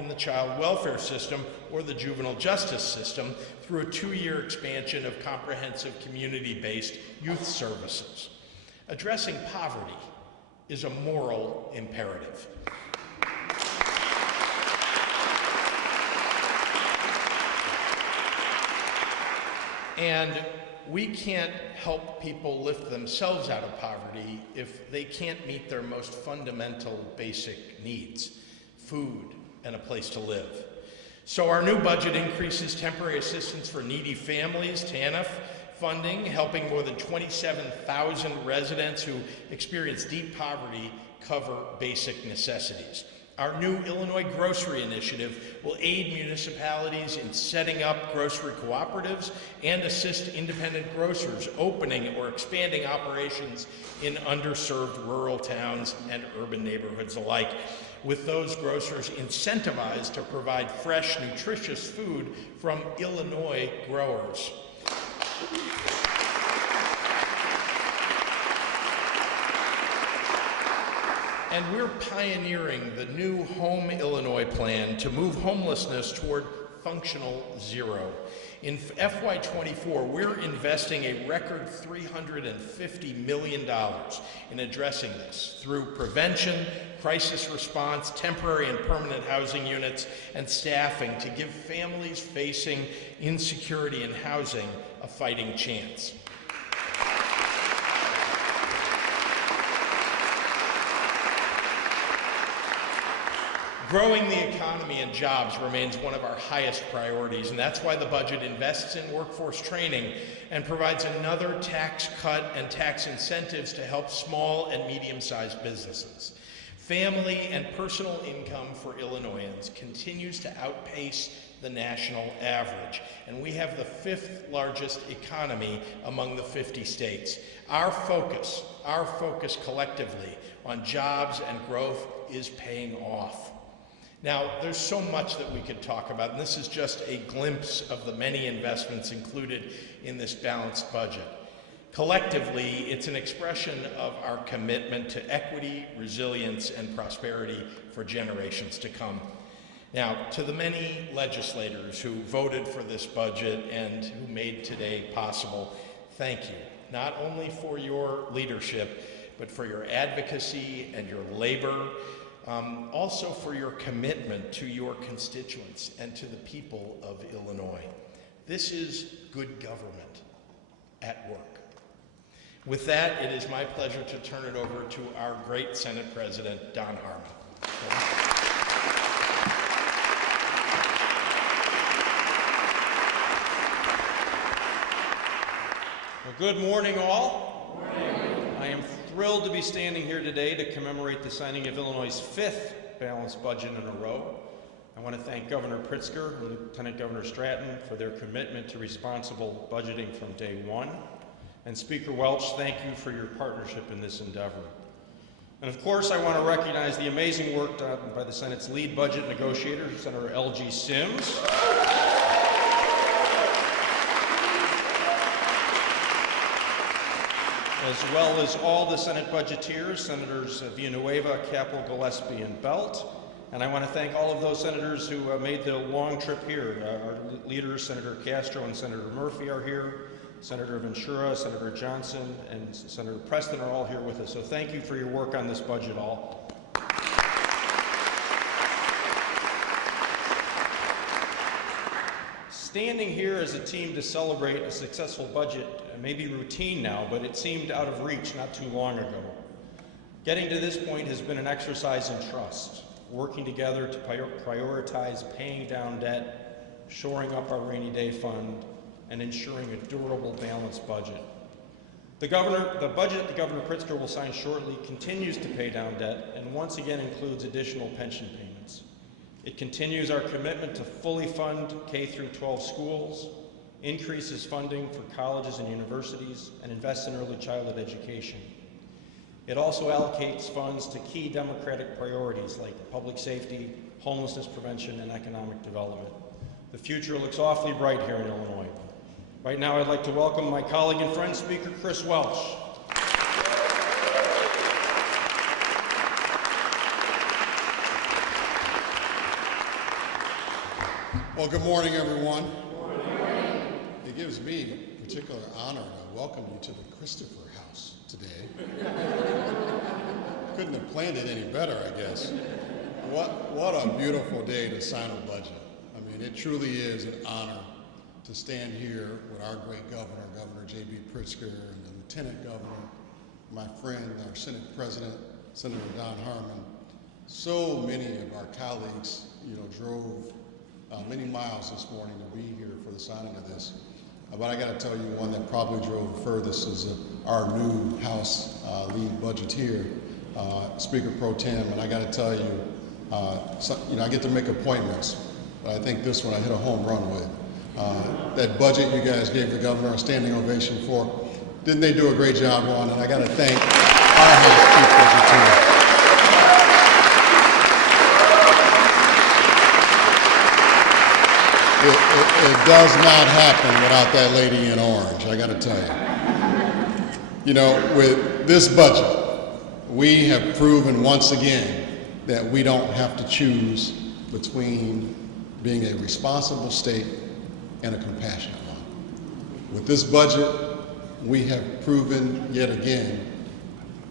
in the child welfare system or the juvenile justice system through a 2-year expansion of comprehensive community-based youth services. Addressing poverty is a moral imperative. And we can't help people lift themselves out of poverty if they can't meet their most fundamental basic needs, food and a place to live. So our new budget increases temporary assistance for needy families, TANF funding, helping more than 27,000 residents who experience deep poverty cover basic necessities. Our new Illinois Grocery Initiative will aid municipalities in setting up grocery cooperatives and assist independent grocers opening or expanding operations in underserved rural towns and urban neighborhoods alike, with those grocers incentivized to provide fresh, nutritious food from Illinois growers. And we're pioneering the new Home Illinois plan to move homelessness toward functional zero. In FY24, we're investing a record $350 million in addressing this through prevention, crisis response, temporary and permanent housing units, and staffing to give families facing insecurity in housing a fighting chance. Growing the economy and jobs remains one of our highest priorities, and that's why the budget invests in workforce training and provides another tax cut and tax incentives to help small and medium-sized businesses. Family and personal income for Illinoisans continues to outpace the national average, and we have the 5th largest economy among the 50 states. Our focus collectively on jobs and growth is paying off. Now, there's so much that we could talk about, and this is just a glimpse of the many investments included in this balanced budget. Collectively, it's an expression of our commitment to equity, resilience, and prosperity for generations to come. Now, to the many legislators who voted for this budget and who made today possible, thank you, not only for your leadership, but for your advocacy and your labor, also for your commitment to your constituents and to the people of Illinois. This is good government at work. With that, it is my pleasure to turn it over to our great Senate President, Don Harmon. Well, good morning, all. Good morning. I am thrilled to be standing here today to commemorate the signing of Illinois' 5th balanced budget in a row. I want to thank Governor Pritzker and Lieutenant Governor Stratton for their commitment to responsible budgeting from day one. And Speaker Welch, thank you for your partnership in this endeavor. And of course, I want to recognize the amazing work done by the Senate's lead budget negotiator, Senator L.G. Sims. As well as all the Senate budgeteers, Senators Villanueva, Capel, Gillespie, and Belt. And I want to thank all of those senators who made the long trip here. Our leaders, Senator Castro and Senator Murphy, are here. Senator Ventura, Senator Johnson, and Senator Preston are all here with us. So thank you for your work on this budget all. Standing here as a team to celebrate a successful budget may be routine now, but it seemed out of reach not too long ago. Getting to this point has been an exercise in trust, working together to prioritize paying down debt, shoring up our rainy day fund, and ensuring a durable, balanced budget. The budget that Governor Pritzker will sign shortly continues to pay down debt and once again includes additional pension payments. It continues our commitment to fully fund K-12 schools, increases funding for colleges and universities, and invests in early childhood education. It also allocates funds to key democratic priorities like public safety, homelessness prevention, and economic development. The future looks awfully bright here in Illinois. Right now, I'd like to welcome my colleague and friend, Speaker Chris Welch. Well, good morning, everyone. Good morning. It gives me particular honor to welcome you to the Christopher House today. Couldn't have planned it any better, I guess. What a beautiful day to sign a budget. I mean, it truly is an honor to stand here with our great governor, Governor J.B. Pritzker, and the Lieutenant Governor, my friend, our Senate President, Senator Don Harmon. So many of our colleagues, drove many miles this morning to be here for the signing of this. But I got to tell you, one that probably drove furthest is our new House lead budgeteer, Speaker Pro Tem. And I got to tell you, I get to make appointments, but I think this one I hit a home run with. That budget you guys gave the governor a standing ovation for, didn't they do a great job on? And I got to thank our House Chief Budgeteer. It does not happen without that lady in orange, I got to tell you. With this budget, we have proven once again that we don't have to choose between being a responsible state and a compassionate one. With this budget, we have proven yet again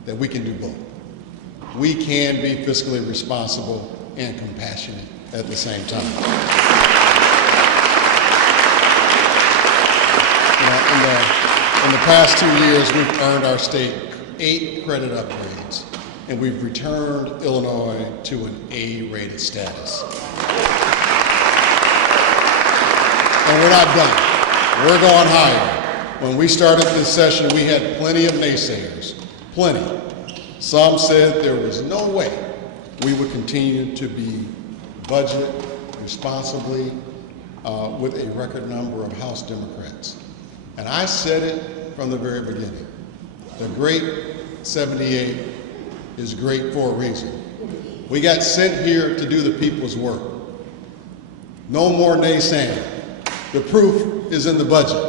that we can do both. We can be fiscally responsible and compassionate at the same time. In the past 2 years, we've earned our state 8 credit upgrades, and we've returned Illinois to an A-rated status. And we're not done. We're going higher. When we started this session, we had plenty of naysayers, plenty. Some said there was no way we would continue to be budget responsibly with a record number of House Democrats. And I said it from the very beginning. The great 78 is great for a reason. We got sent here to do the people's work. No more naysaying. The proof is in the budget.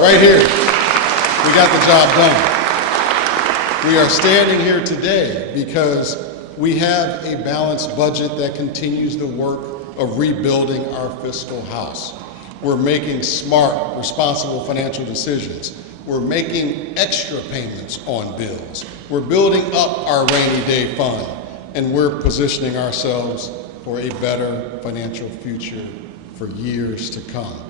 Right here. We got the job done. We are standing here today because we have a balanced budget that continues the work of rebuilding our fiscal house. We're making smart, responsible financial decisions. We're making extra payments on bills. We're building up our rainy day fund, and we're positioning ourselves for a better financial future for years to come.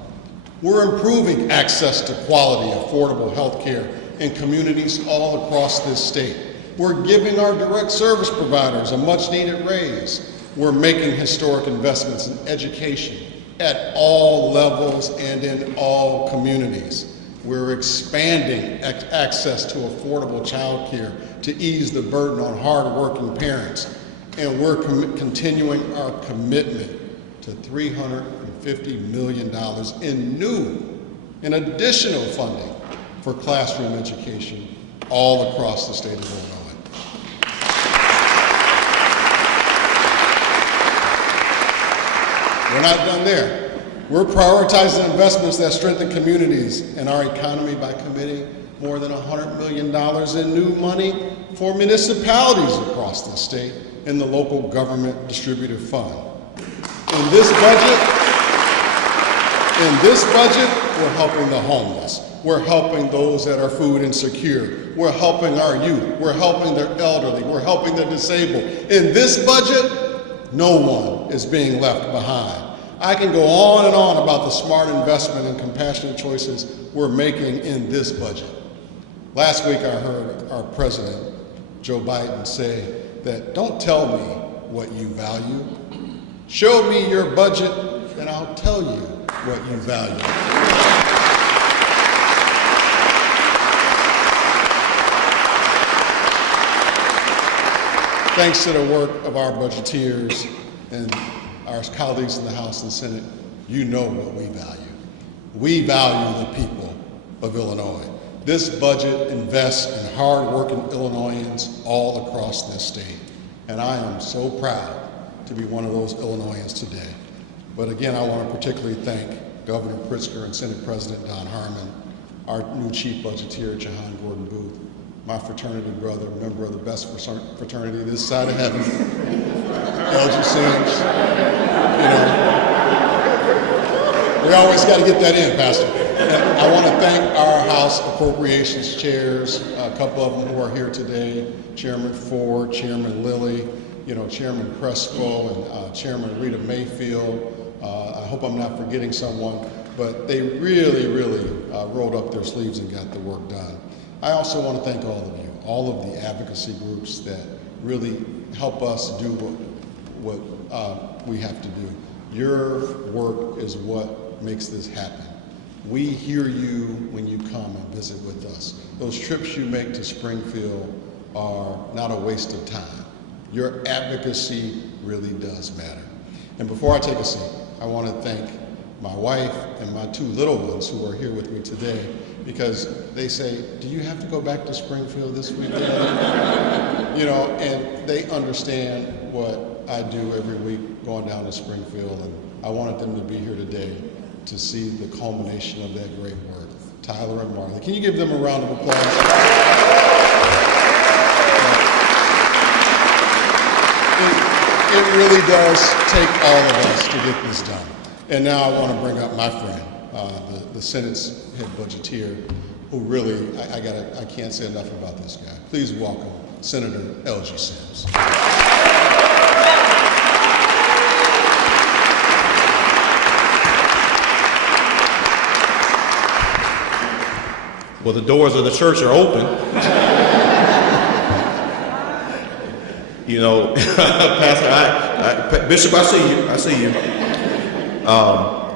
We're improving access to quality, affordable health care in communities all across this state. We're giving our direct service providers a much-needed raise. We're making historic investments in education at all levels and in all communities. We're expanding access to affordable child care to ease the burden on hard-working parents. And we're continuing our commitment to $350 million in additional funding for classroom education all across the state of Illinois. We're not done there. We're prioritizing investments that strengthen communities and our economy by committing more than $100 million in new money for municipalities across the state in the local government distributive fund. In this budget, we're helping the homeless. We're helping those that are food insecure. We're helping our youth. We're helping the elderly. We're helping the disabled. In this budget, no one is being left behind. I can go on and on about the smart investment and compassionate choices we're making in this budget. Last week I heard our president, Joe Biden, say that don't tell me what you value. Show me your budget and I'll tell you what you value. Thanks to the work of our budgeteers and our colleagues in the House and Senate, you know what we value. We value the people of Illinois. This budget invests in hard-working Illinoisans all across this state, and I am so proud to be one of those Illinoisans today. But again, I want to particularly thank Governor Pritzker and Senate President Don Harmon, our new Chief Budgeteer, Jahan Gordon Booth, my fraternity brother, member of the best fraternity this side of heaven, Elgin Sims, We always got to get that in, Pastor. And I want to thank our House Appropriations chairs, a couple of them who are here today, Chairman Ford, Chairman Lilly, Chairman Crespo, and Chairman Rita Mayfield. I hope I'm not forgetting someone, but they really, really rolled up their sleeves and got the work done. I also want to thank all of you, all of the advocacy groups that really help us do what we have to do. Your work is what makes this happen. We hear you when you come and visit with us. Those trips you make to Springfield are not a waste of time. Your advocacy really does matter. And before I take a seat, I want to thank my wife and my two little ones who are here with me today, because they say, do you have to go back to Springfield this weekend? And they understand what I do every week going down to Springfield, and I wanted them to be here today to see the culmination of that great work. Tyler and Martha, can you give them a round of applause? It really does take all of us to get this done. And now I want to bring up my friend, the Senate's head budgeteer, who really, I can't say enough about this guy. Please welcome Senator L.G. Sims. Well, the doors of the church are open. Pastor, Bishop, I see you.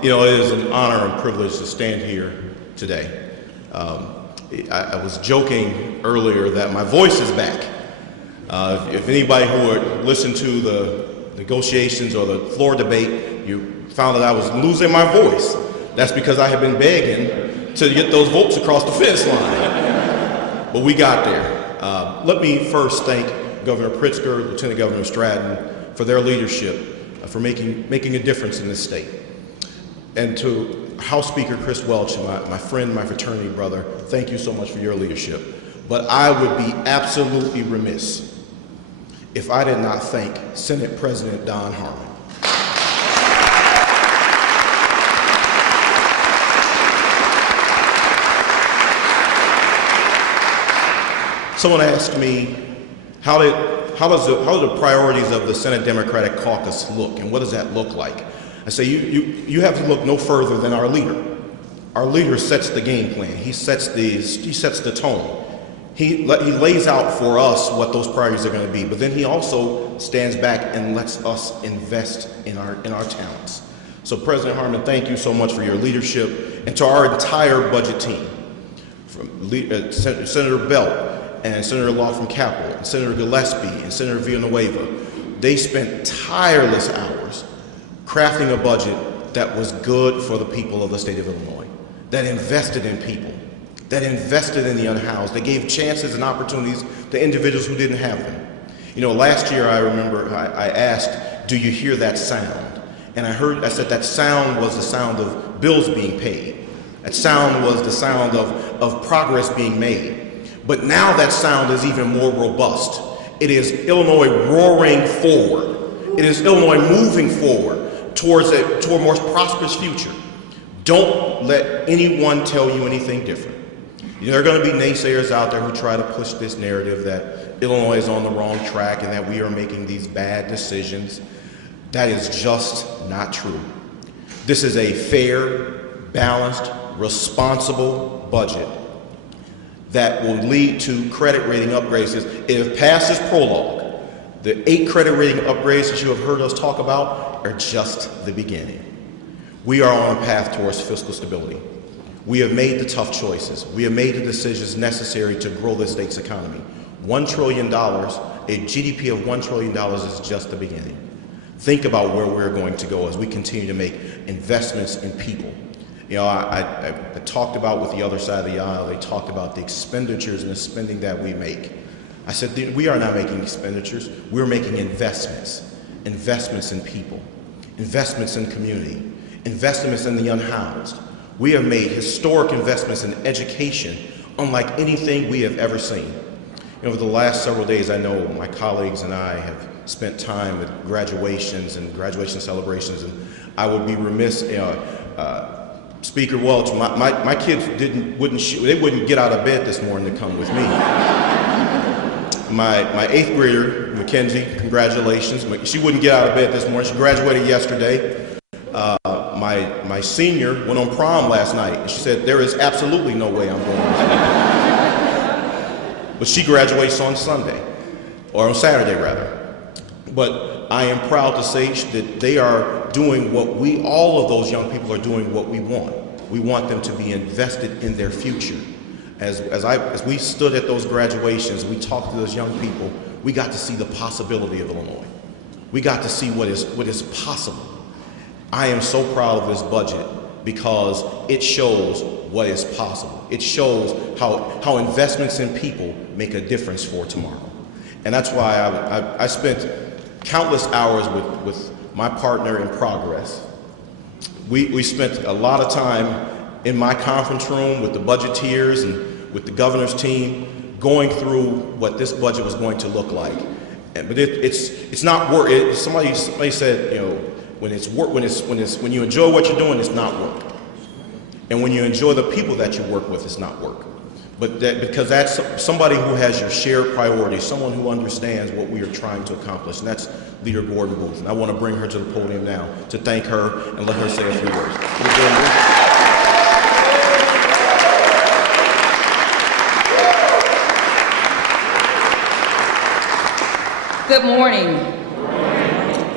It is an honor and privilege to stand here today. I was joking earlier that my voice is back. If anybody who would listen to the negotiations or the floor debate, you found that I was losing my voice. That's because I have been begging to get those votes across the finish line. But we got there. Let me first thank Governor Pritzker, Lieutenant Governor Stratton for their leadership, for making a difference in this state. And to House Speaker Chris Welch, my friend, my fraternity brother, thank you so much for your leadership. But I would be absolutely remiss if I did not thank Senate President Don Harmon. Someone asked me, how do the priorities of the Senate Democratic Caucus look, and what does that look like? I say, you have to look no further than our leader. Our leader sets the game plan. He sets the tone. He lays out for us what those priorities are going to be, but then he also stands back and lets us invest in our talents. So President Harmon, thank you so much for your leadership, and to our entire budget team, from Senator Belden, and Senator Law from Capitol, and Senator Gillespie, and Senator Villanueva. They spent tireless hours crafting a budget that was good for the people of the state of Illinois, that invested in people, that invested in the unhoused, that gave chances and opportunities to individuals who didn't have them. Last year I remember I asked, do you hear that sound? And I said that sound was the sound of bills being paid. That sound was the sound of progress being made. But now that sound is even more robust. It is Illinois roaring forward. It is Illinois moving forward toward a more prosperous future. Don't let anyone tell you anything different. There are going to be naysayers out there who try to push this narrative that Illinois is on the wrong track and that we are making these bad decisions. That is just not true. This is a fair, balanced, responsible budget that will lead to credit rating upgrades. If it passes prologue, the 8 credit rating upgrades that you have heard us talk about are just the beginning. We are on a path towards fiscal stability. We have made the tough choices. We have made the decisions necessary to grow the state's economy. $1 trillion, a GDP of $1 trillion is just the beginning. Think about where we're going to go as we continue to make investments in people. I talked about with the other side of the aisle, they talked about the expenditures and the spending that we make. I said, we are not making expenditures, we're making investments. Investments in people, investments in community, investments in the unhoused. We have made historic investments in education, unlike anything we have ever seen. Over the last several days, I know my colleagues and I have spent time at graduations and graduation celebrations, and I would be remiss, Speaker Welch, my kids wouldn't get out of bed this morning to come with me. My 8th grader, Mackenzie, congratulations. She wouldn't get out of bed this morning. She graduated yesterday. My senior went on prom last night. And she said, there is absolutely no way I'm going. But she graduates on Sunday, or on Saturday rather. But I am proud to say that they are doing what all of those young people are doing what we want. We want them to be invested in their future. As we stood at those graduations, we talked to those young people, we got to see the possibility of Illinois. We got to see what is possible. I am so proud of this budget because it shows what is possible. It shows how investments in people make a difference for tomorrow. And that's why I spent countless hours with my partner in Progress. We spent a lot of time in my conference room with the budgeteers and with the governor's team going through what this budget was going to look like. But it's not work. Somebody said, when you enjoy what you're doing, it's not work. And when you enjoy the people that you work with, it's not work. Because that's somebody who has your shared priorities, someone who understands what we are trying to accomplish, and that's Leader Gordon Booth. And I want to bring her to the podium now to thank her and let her say a few words. Good morning.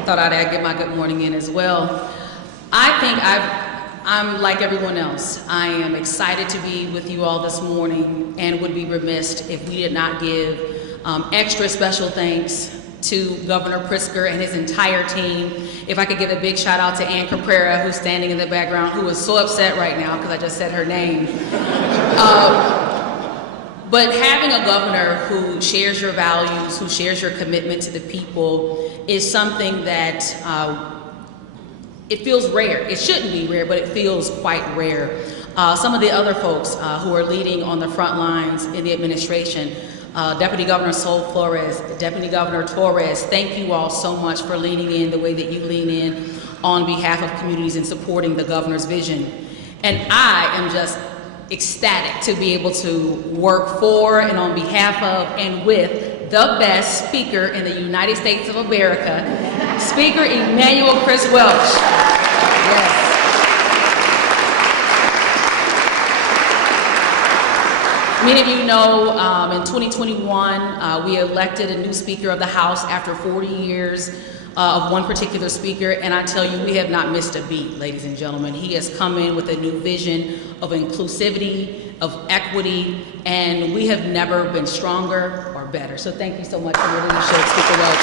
Thought I'd get my good morning in as well. I think I'm like everyone else. I am excited to be with you all this morning and would be remiss if we did not give extra special thanks to Governor Pritzker and his entire team. If I could give a big shout out to Ann Caprera, who's standing in the background, who is so upset right now because I just said her name. But having a governor who shares your values, who shares your commitment to the people is something that it feels rare. It shouldn't be rare, but it feels quite rare. Some of the other folks who are leading on the front lines in the administration, Deputy Governor Sol Flores, Deputy Governor Torres, thank you all so much for leaning in the way that you lean in on behalf of communities and supporting the governor's vision. And I am just ecstatic to be able to work for and on behalf of and with the best speaker in the United States of America, Speaker Emanuel Chris Welch. Yes. Many of you know in 2021, we elected a new Speaker of the House after 40 years of one particular speaker, and I tell you, we have not missed a beat, ladies and gentlemen. He has come in with a new vision of inclusivity, of equity, and we have never been stronger or better. So thank you so much for your leadership, Speaker Welch.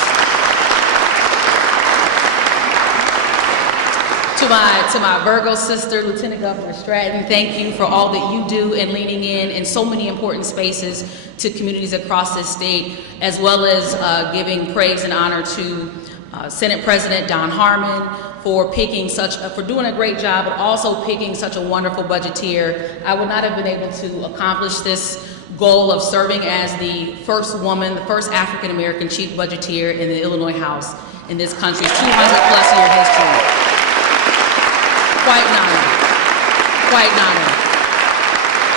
To my Virgo sister, Lieutenant Governor Stratton, thank you for all that you do in leaning in so many important spaces to communities across this state, as well as giving praise and honor to Senate President Don Harmon for doing a great job, but also picking such a wonderful budgeteer. I would not have been able to accomplish this goal of serving as the first woman, the first African-American chief budgeteer in the Illinois House in this country's 200-plus year history. Quite an honor, quite an honor.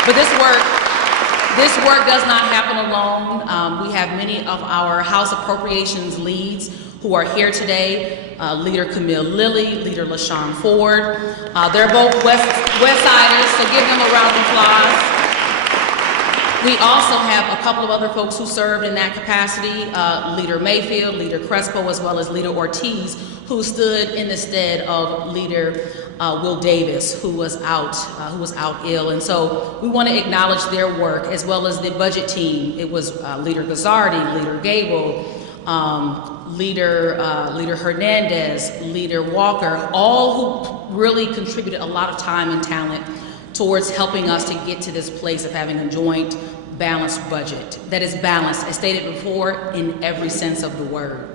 But this work does not happen alone. We have many of our House Appropriations leads who are here today. Leader Camille Lilly, Leader LaShawn Ford. They're both West Siders, so give them a round of applause. We also have a couple of other folks who served in that capacity, Leader Mayfield, Leader Crespo, as well as Leader Ortiz, who stood in the stead of Leader Will Davis, who was out ill. And so we want to acknowledge their work, as well as the budget team. It was Leader Gazzardi, Leader Gable, Leader Hernandez, Leader Walker, all who really contributed a lot of time and talent towards helping us to get to this place of having a joint, balanced budget that is balanced, as stated before, in every sense of the word.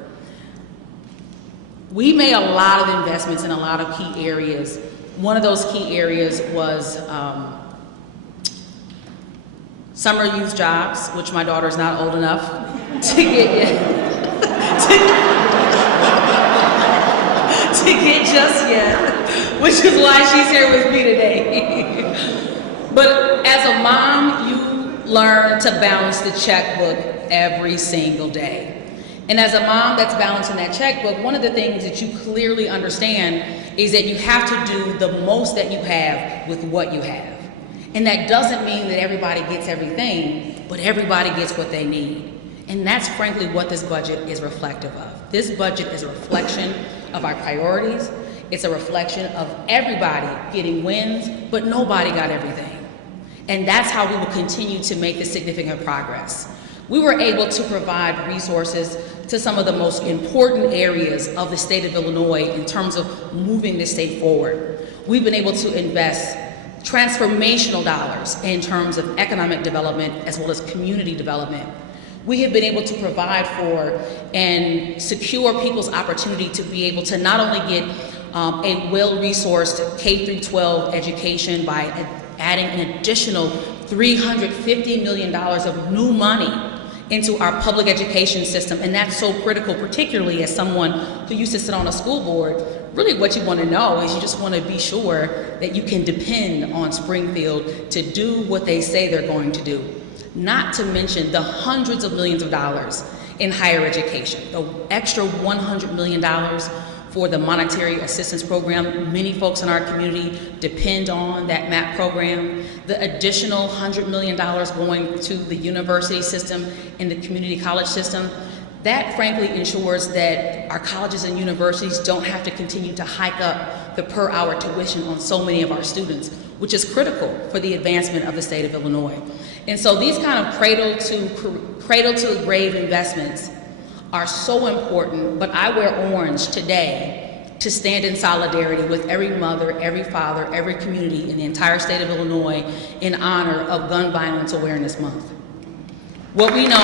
We made a lot of investments in a lot of key areas. One of those key areas was summer youth jobs, which my daughter's not old enough to get yet. to get just yet, which is why she's here with me today. But as a mom, you learn to balance the checkbook every single day. And as a mom that's balancing that checkbook, one of the things that you clearly understand is that you have to do the most that you have with what you have. And that doesn't mean that everybody gets everything, but everybody gets what they need. And that's frankly what this budget is reflective of. This budget is a reflection of our priorities. It's a reflection of everybody getting wins, but nobody got everything. And that's how we will continue to make this significant progress. We were able to provide resources to some of the most important areas of the state of Illinois in terms of moving the state forward. We've been able to invest transformational dollars in terms of economic development as well as community development. We have been able to provide for and secure people's opportunity to be able to not only get a well-resourced K-12 education by adding an additional $350 million of new money into our public education system, and that's so critical, particularly as someone who used to sit on a school board. Really what you want to know is you just want to be sure that you can depend on Springfield to do what they say they're going to do. Not to mention the hundreds of millions of dollars in higher education, the extra $100 million for the monetary assistance program. Many folks in our community depend on that MAP program. The additional $100 million going to the university system and the community college system. That frankly ensures that our colleges and universities don't have to continue to hike up the per hour tuition on so many of our students, which is critical for the advancement of the state of Illinois. And so these kind of cradle to grave investments are so important, but I wear orange today to stand in solidarity with every mother, every father, every community in the entire state of Illinois in honor of Gun Violence Awareness Month. What we know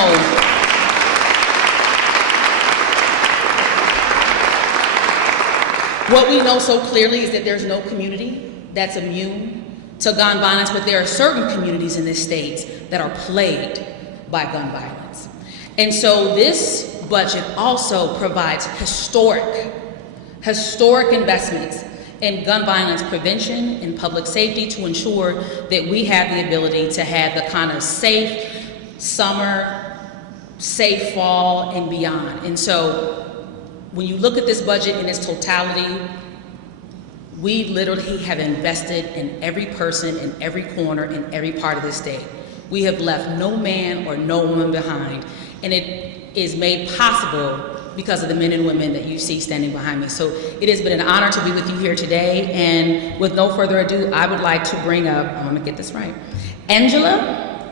so clearly is that there's no community that's immune to gun violence, but there are certain communities in this state that are plagued by gun violence. And so this budget also provides historic investments in gun violence prevention and public safety to ensure that we have the ability to have the kind of safe summer, safe fall, and beyond. And so when you look at this budget in its totality, we literally have invested in every person, in every corner, in every part of the state. We have left no man or no woman behind, and it is made possible because of the men and women that you see standing behind me. So it has been an honor to be with you here today, and with no further ado, I would like to bring up, I want to get this right, Angela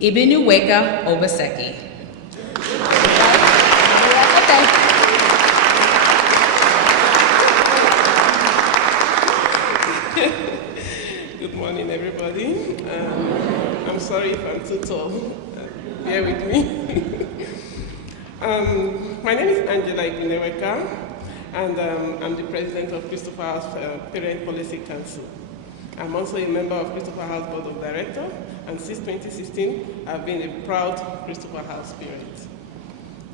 Ibinuweka Obaseki. Good morning, everybody. I'm sorry if I'm too tall. Bear with me. My name is Angela Ibinuweka, and I'm the president of Christopher House Parent Policy Council. I'm also a member of Christopher House Board of Directors, and since 2016, I've been a proud Christopher House parent.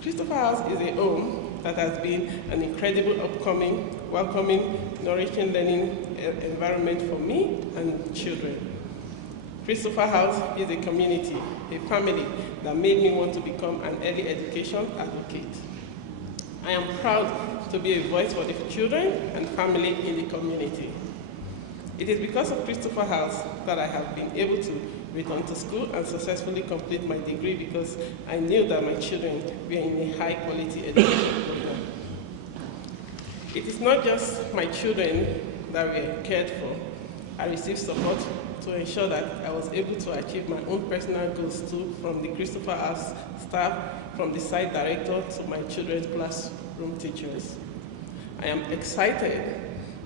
Christopher House is a home that has been an incredible, welcoming, nourishing learning environment for me and children. Christopher House is a community, a family that made me want to become an early education advocate. I am proud to be a voice for the children and family in the community. It is because of Christopher House that I have been able to return to school and successfully complete my degree, because I knew that my children were in a high-quality education program. It is not just my children that were cared for. I received support to ensure that I was able to achieve my own personal goals too, from the Christopher House staff, from the site director to my children's classroom teachers. I am excited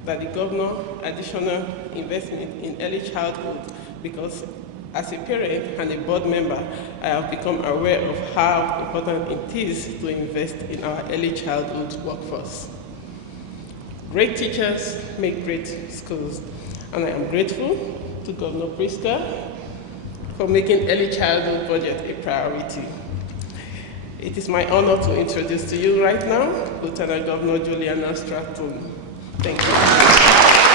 that the governor additional investment in early childhood, because as a parent and a board member, I have become aware of how important it is to invest in our early childhood workforce. Great teachers make great schools, and I am grateful to Governor Pritzker for making early childhood budget a priority. It is my honor to introduce to you right now Lieutenant Governor Juliana Stratton. Thank you.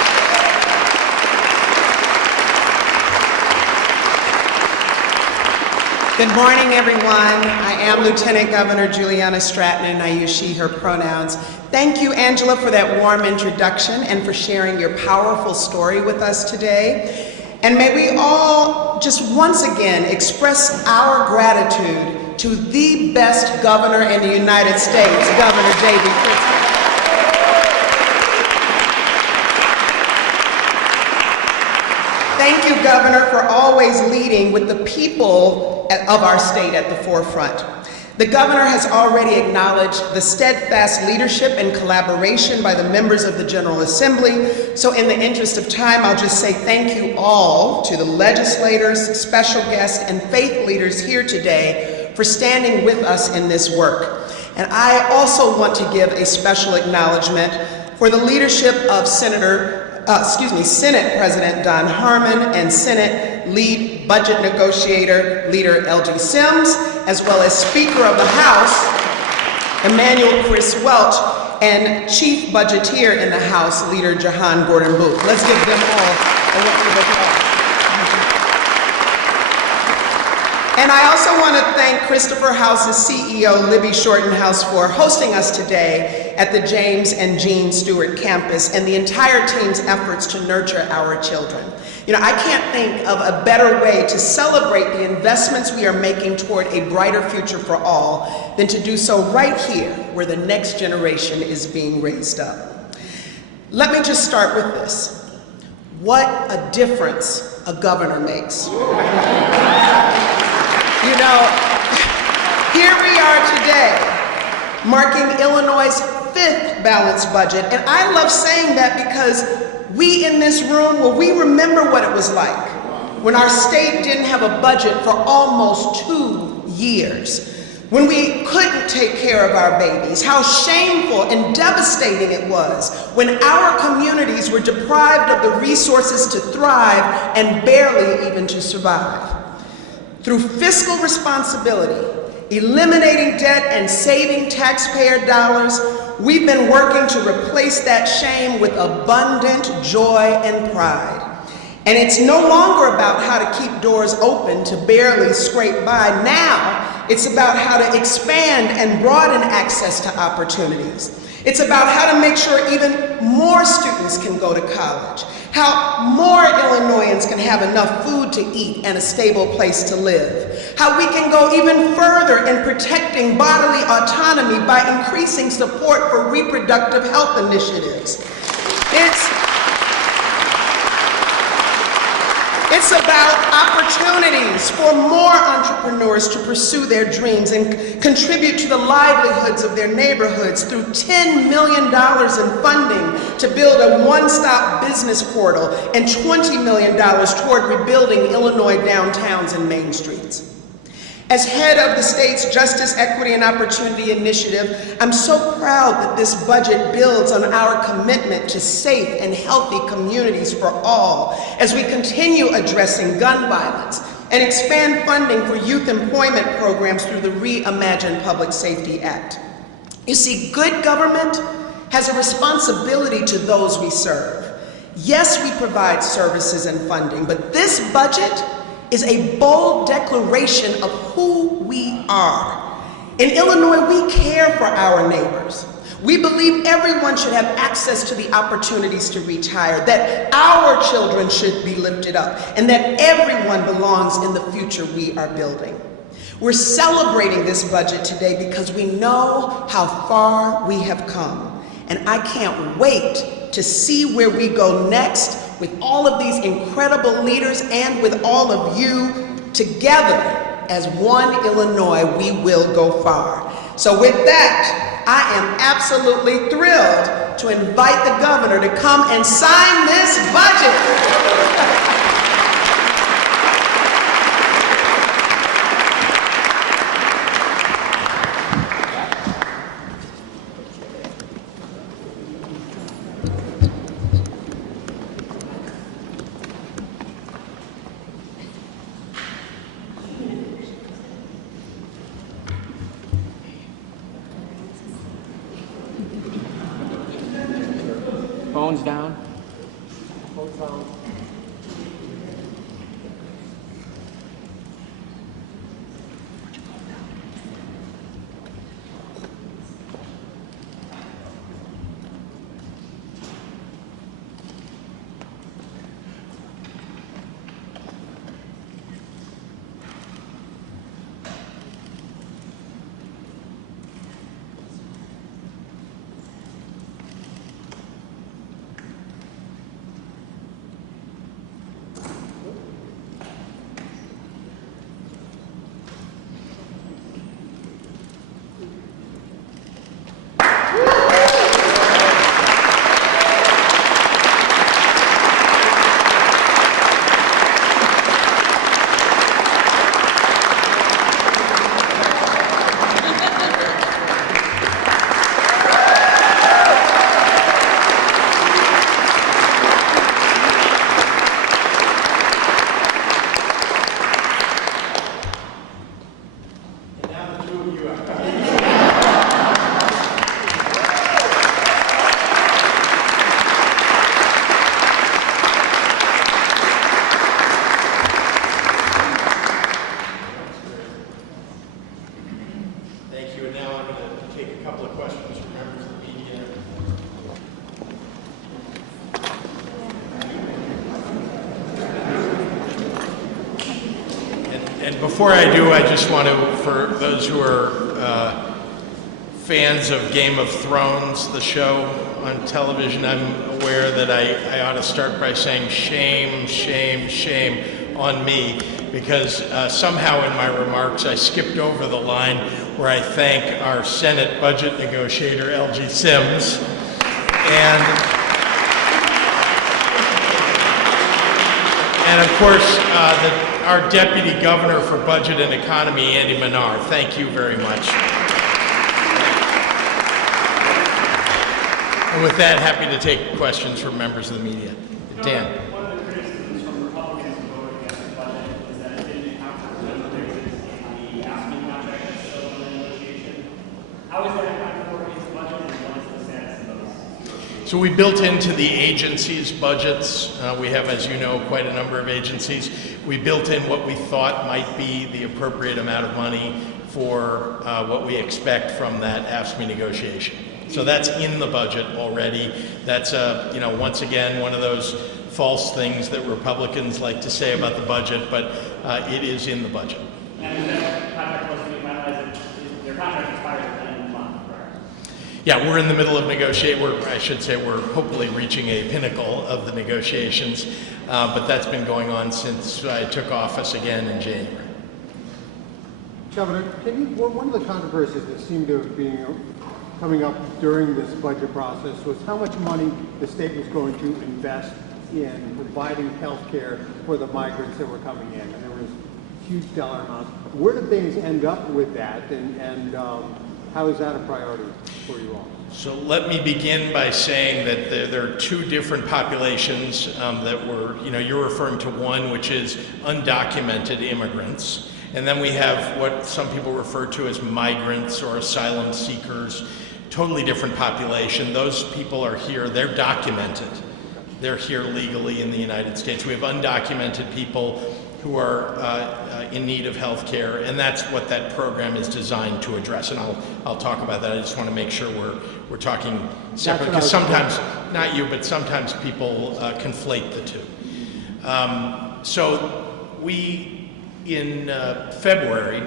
Good morning, everyone. I am Lieutenant Governor Juliana Stratton, and I use she, her pronouns. Thank you, Angela, for that warm introduction and for sharing your powerful story with us today. And may we all just once again express our gratitude to the best governor in the United States, Governor J.B. Pritzker. Thank you, Governor, for always leading with the people of our state at the forefront. The Governor has already acknowledged the steadfast leadership and collaboration by the members of the General Assembly. So in the interest of time, I'll just say thank you all to the legislators, special guests, and faith leaders here today for standing with us in this work. And I also want to give a special acknowledgement for the leadership of Senate President Don Harmon and Senate Lead Budget Negotiator Leader L.G. Sims, as well as Speaker of the House Emmanuel Chris Welch and Chief Budgeteer in the House Leader Jahan Gordon Booth. Let's give them all a round of applause. And I also want to thank Christopher House's CEO, Libby Shortenhouse, for hosting us today at the James and Jean Stewart campus and the entire team's efforts to nurture our children. You know, I can't think of a better way to celebrate the investments we are making toward a brighter future for all than to do so right here, where the next generation is being raised up. Let me just start with this. What a difference a governor makes. You know, here we are today, marking Illinois' 5th balanced budget, and I love saying that because we in this room, well, we remember what it was like when our state didn't have a budget for almost 2 years, when we couldn't take care of our babies, how shameful and devastating it was when our communities were deprived of the resources to thrive and barely even to survive. Through fiscal responsibility, eliminating debt and saving taxpayer dollars, we've been working to replace that shame with abundant joy and pride. And it's no longer about how to keep doors open to barely scrape by. Now, it's about how to expand and broaden access to opportunities. It's about how to make sure even more students can go to college, how more Illinoisans can have enough food to eat and a stable place to live, how we can go even further in protecting bodily autonomy by increasing support for reproductive health initiatives. It's about opportunities for more entrepreneurs to pursue their dreams and contribute to the livelihoods of their neighborhoods through $10 million in funding to build a one-stop business portal and $20 million toward rebuilding Illinois downtowns and main streets. As head of the state's Justice, Equity, and Opportunity Initiative, I'm so proud that this budget builds on our commitment to safe and healthy communities for all as we continue addressing gun violence and expand funding for youth employment programs through the Reimagine Public Safety Act. You see, good government has a responsibility to those we serve. Yes, we provide services and funding, but this budget is a bold declaration of who we are. In Illinois, we care for our neighbors. We believe everyone should have access to the opportunities to reach higher, that our children should be lifted up, and that everyone belongs in the future we are building. We're celebrating this budget today because we know how far we have come, and I can't wait to see where we go next with all of these incredible leaders and with all of you. Together as one Illinois, we will go far. So with that, I am absolutely thrilled to invite the governor to come and sign this budget. Phones down. And before I do, I just want to, for those who are fans of Game of Thrones, the show on television, I'm aware that I ought to start by saying shame, shame, shame on me, because somehow in my remarks I skipped over the line where I thank our Senate budget negotiator, L.G. Sims, and of course, our Deputy Governor for Budget and Economy, Andy Menard. Thank you very much. And with that, happy to take questions from members of the media. Dan. One of the criticisms from Republicans who voted against the budget is that it didn't account for the differences in the AFSCME contract that's still in the negotiation. How is that accounted for in the budget, and what is the status of those negotiations? So we built into the agencies' budgets, we have, as you know, quite a number of agencies. We built in what we thought might be the appropriate amount of money for what we expect from that AFSCME negotiation. So that's in the budget already. That's, once again, one of those false things that Republicans like to say about the budget, but it is in the budget. And is that contract supposed to be finalized? Their contract expires at the end of the month, correct? Yeah, we're in the middle of we're hopefully reaching a pinnacle of the negotiations, but that's been going on since I took office again in January. Governor, one of the controversies that seemed to be coming up during this budget process was how much money the state was going to invest in providing health care for the migrants that were coming in. And there was huge dollar amounts. Where did things end up with that, and how is that a priority for you all? So let me begin by saying that there are two different populations that you're referring to one, which is undocumented immigrants. And then we have what some people refer to as migrants or asylum seekers, totally different population. Those people are here, they're documented. They're here legally in the United States. We have undocumented people who are in need of health care, and that's what that program is designed to address. And I'll talk about that. I just want to make sure we're talking separate, because sometimes, not you, but sometimes people conflate the two. So in February,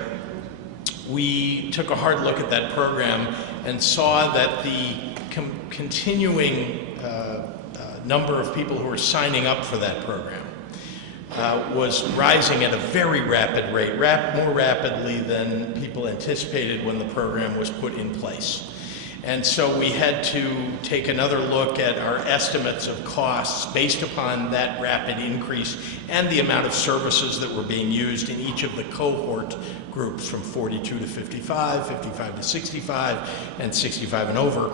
we took a hard look at that program and saw that the continuing number of people who were signing up for that program was rising at a very rapid rate, more rapidly than people anticipated when the program was put in place. And so we had to take another look at our estimates of costs based upon that rapid increase and the amount of services that were being used in each of the cohort groups from 42 to 55, 55 to 65, and 65 and over,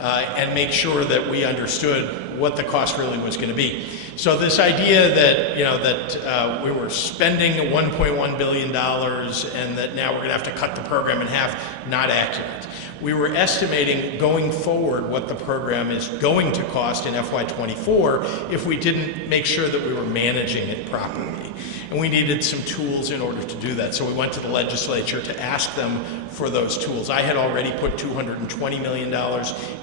and make sure that we understood what the cost really was going to be. So this idea that we were spending $1.1 billion and that now we're going to have to cut the program in half, not accurate. We were estimating going forward what the program is going to cost in FY24 if we didn't make sure that we were managing it properly. And we needed some tools in order to do that. So we went to the legislature to ask them for those tools. I had already put $220 million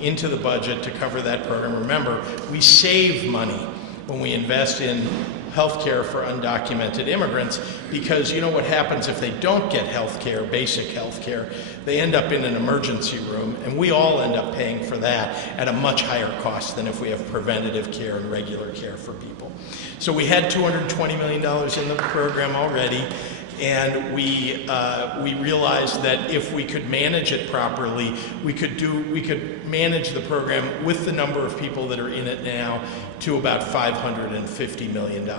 into the budget to cover that program. Remember, we save money when we invest in health care for undocumented immigrants, because you know what happens if they don't get health care, basic health care? They end up in an emergency room, and we all end up paying for that at a much higher cost than if we have preventative care and regular care for people. So we had $220 million in the program already, and we realized that if we could manage it properly, we could manage the program with the number of people that are in it now to about $550 million.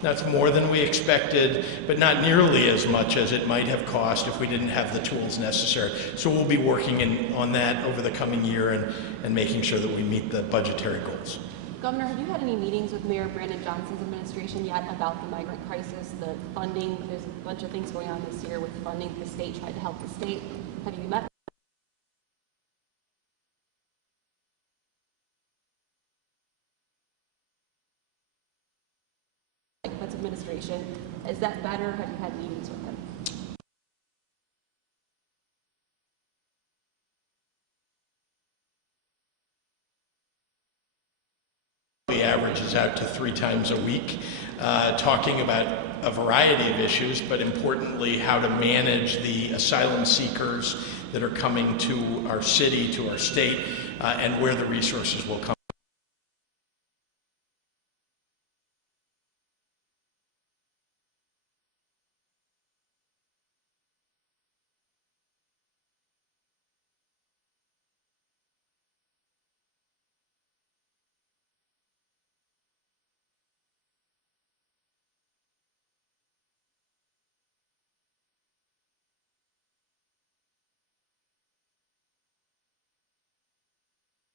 That's more than we expected, but not nearly as much as it might have cost if we didn't have the tools necessary. So we'll be working on that over the coming year and making sure that we meet the budgetary goals. Governor, have you had any meetings with Mayor Brandon Johnson's administration yet about the migrant crisis, the funding? There's a bunch of things going on this year with funding the state, trying to help the state. Have you met? That's administration. Is that better? Have you had meetings with them? The average is out to 3 times a week, talking about a variety of issues, but importantly, how to manage the asylum seekers that are coming to our city, to our state, and where the resources will come